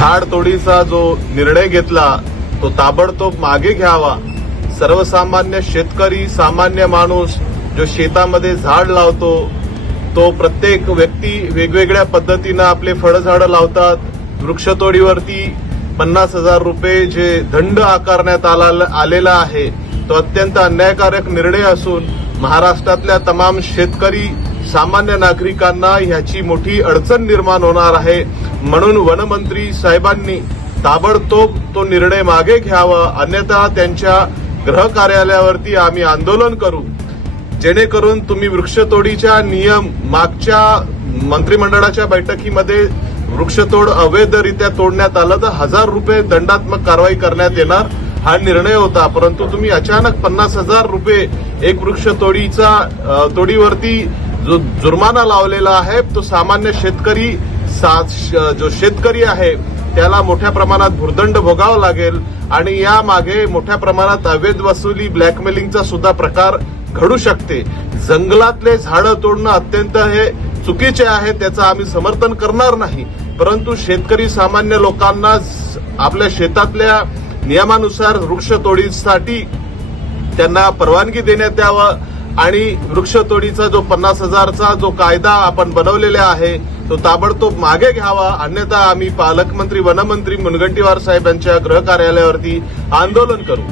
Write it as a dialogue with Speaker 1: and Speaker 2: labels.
Speaker 1: झाडतोडीचा जो निर्णय घेतला तो ताबडतोब मागे घ्यावा. सर्वसामान्य शेतकरी सामान्य माणूस जो शेतामध्ये झाड लावतो तो प्रत्येक व्यक्ती वेगवेगळ्या पद्धतीनं आपले फळझाडं लावतात. वृक्षतोडीवरती पन्नास हजार रुपये जे दंड आकारण्यात आला आलेला आहे तो अत्यंत अन्यायकारक निर्णय असून महाराष्ट्रातल्या तमाम शेतकरी सामान्य नागरिकांना ह्याची मोठी अडचण निर्माण होणार आहे. म्हणून वनमंत्री साहेबांनी ताबडतोब तो निर्णय मागे घ्यावा अन्यथा त्यांच्या गृह कार्यालयावरती आम्ही आंदोलन करू. जेणेकरून तुम्ही वृक्षतोडीच्या नियम मागच्या मंत्रिमंडळाच्या बैठकीमध्ये वृक्षतोड अवैधरित्या तोडण्यात आलं तर हजार रुपये दंडात्मक कारवाई करण्यात येणार हा निर्णय होता. परंतु तुम्ही अचानक पन्नास हजार रुपये एक वृक्षतोडीचा तोडीवरती जो जुर्माना लावलेला आहे. तो सामान्य शेतकरी सा- श- जो शेतकरी आहे त्याला मोठ्या प्रमाणात भुर्दंड भोगावा लागेल आणि यामागे मोठ्या प्रमाणात अवैध वसुली ब्लॅकमेलिंगचा सुद्धा प्रकार घडू शकते. जंगलातले झाडं तोडणं अत्यंत हे चुकीचे आहे त्याचं आम्ही समर्थन करणार नाही. परंतु शेतकरी सामान्य लोकांना आपल्या शेतातल्या नियमानुसार वृक्ष तोडीसाठी त्यांना परवानगी देण्यात यावं आणि वृक्षतोडीचा जो पन्नास हजारचा जो कायदा आपण बनवलेला आहे तो ताबडतोब मागे घ्यावा. अन्यथा आम्ही पालकमंत्री वनमंत्री मुनगंटीवार साहेब यांच्या गृह कार्यालयावरती आंदोलन करू.